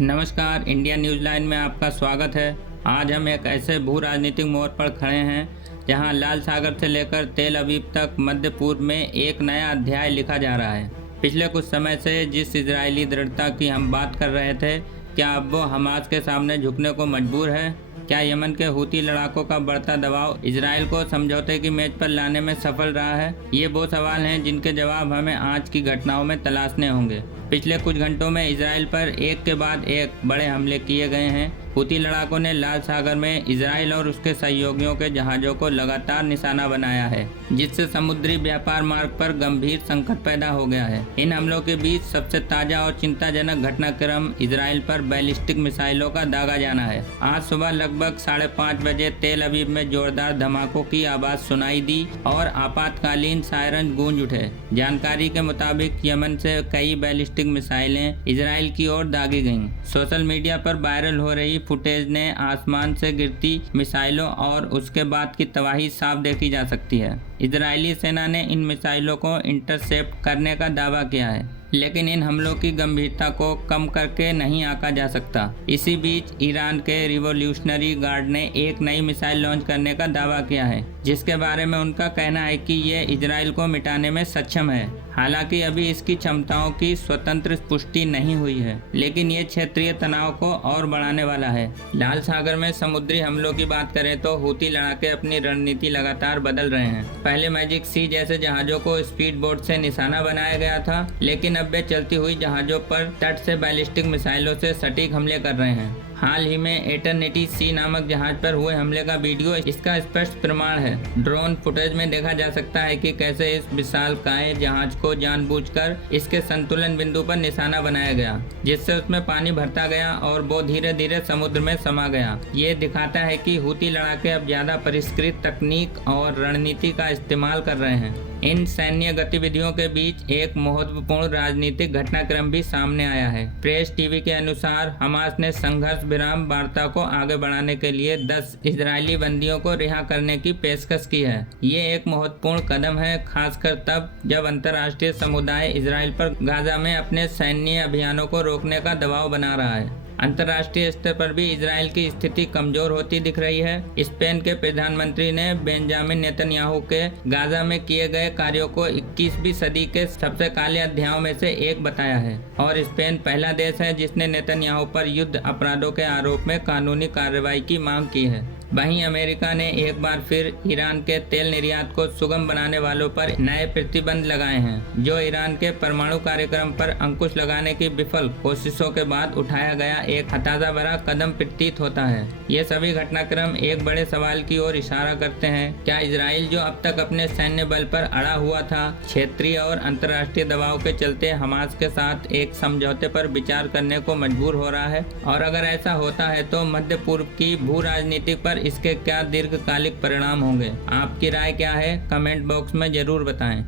नमस्कार, India news line में आपका स्वागत है। आज हम एक ऐसे भू राजनीतिक मोड़ पर खड़े हैं जहां लाल सागर से लेकर तेल अवीव तक मध्य पूर्व में एक नया अध्याय लिखा जा रहा है। पिछले कुछ समय से जिस इजरायली दृढ़ता की हम बात कर रहे थे, क्या अब वो हमास के सामने झुकने को मजबूर है? क्या यमन के हूती लड़ाकों का बढ़ता दबाव इजराइल को समझौते की मेज पर लाने में सफल रहा है? ये वो सवाल हैं जिनके जवाब हमें आज की घटनाओं में तलाशने होंगे। पिछले कुछ घंटों में इजराइल पर एक के बाद एक बड़े हमले किए गए हैं। हूती लड़ाकों ने लाल सागर में इजराइल और उसके सहयोगियों के जहाज़ों को लगातार निशाना बनाया है, जिससे समुद्री व्यापार मार्ग पर गंभीर संकट पैदा हो गया है। इन हमलों के बीच सबसे ताज़ा और चिंताजनक घटनाक्रम इजराइल पर बैलिस्टिक मिसाइलों का दागा जाना है। आज सुबह लगभग 5:30 बजे तेल अवीव में जोरदार धमाकों की आवाज़ सुनाई दी और आपातकालीन सायरन गूंज उठे। जानकारी के मुताबिक यमन से कई बैलिस्टिक मिसाइलें इजराइल की ओर दागी गईं। सोशल मीडिया पर वायरल हो रही फुटेज ने आसमान से गिरती मिसाइलों और उसके बाद की तबाही साफ देखी जा सकती है। इजरायली सेना ने इन मिसाइलों को इंटरसेप्ट करने का दावा किया है, लेकिन इन हमलों की गंभीरता को कम करके नहीं आंका जा सकता। इसी बीच ईरान के रिवॉल्यूशनरी गार्ड ने एक नई मिसाइल लॉन्च करने का दावा किया है, जिसके बारे में उनका कहना है कि ये इजराइल को मिटाने में सक्षम है। हालांकि अभी इसकी क्षमताओं की स्वतंत्र पुष्टि नहीं हुई है, लेकिन ये क्षेत्रीय तनाव को और बढ़ाने वाला है। लाल सागर में समुद्री हमलों की बात करें तो हूती लड़ाके अपनी रणनीति लगातार बदल रहे हैं। पहले मैजिक सी जैसे जहाजों को स्पीड बोट से निशाना बनाया गया था, लेकिन अब वे चलती हुई जहाजों पर तट से बैलिस्टिक मिसाइलों से सटीक हमले कर रहे हैं। हाल ही में एटर्निटी सी नामक जहाज पर हुए हमले का वीडियो इसका स्पष्ट प्रमाण है। ड्रोन फुटेज में देखा जा सकता है कि कैसे इस विशालकाय जहाज को जानबूझकर इसके संतुलन बिंदु पर निशाना बनाया गया, जिससे उसमें पानी भरता गया और वो धीरे धीरे समुद्र में समा गया। ये दिखाता है कि हूती लड़ाके अब ज्यादा परिष्कृत तकनीक और रणनीति का इस्तेमाल कर रहे हैं। इन सैन्य गतिविधियों के बीच एक महत्वपूर्ण राजनीतिक घटनाक्रम भी सामने आया है। प्रेस टीवी के अनुसार हमास ने संघर्ष विराम वार्ता को आगे बढ़ाने के लिए 10 इजरायली बंदियों को रिहा करने की पेशकश की है। ये एक महत्वपूर्ण कदम है, खासकर तब जब अंतर्राष्ट्रीय समुदाय इजराइल पर गाजा में अपने सैन्य अभियानों को रोकने का दबाव बना रहा है। अंतर्राष्ट्रीय स्तर पर भी इजराइल की स्थिति कमजोर होती दिख रही है। स्पेन के प्रधानमंत्री ने बेंजामिन नेतन्याहू के गाजा में किए गए कार्यों को 21वीं सदी के सबसे काले अध्यायों में से एक बताया है, और स्पेन पहला देश है जिसने नेतन्याहू पर युद्ध अपराधों के आरोप में कानूनी कार्रवाई की मांग की है। वहीं अमेरिका ने एक बार फिर ईरान के तेल निर्यात को सुगम बनाने वालों पर नए प्रतिबंध लगाए हैं, जो ईरान के परमाणु कार्यक्रम पर अंकुश लगाने की विफल कोशिशों के बाद उठाया गया एक हताशा भरा कदम प्रतीत होता है। ये सभी घटनाक्रम एक बड़े सवाल की ओर इशारा करते हैं। क्या इजराइल, जो अब तक अपने सैन्य बल पर अड़ा हुआ था, क्षेत्रीय और अंतर्राष्ट्रीय दबाव के चलते हमास के साथ एक समझौते पर विचार करने को मजबूर हो रहा है? और अगर ऐसा होता है तो मध्य पूर्व की भू राजनीति पर इसके क्या दीर्घकालिक परिणाम होंगे? आपकी राय क्या है? कमेंट बॉक्स में जरूर बताएं।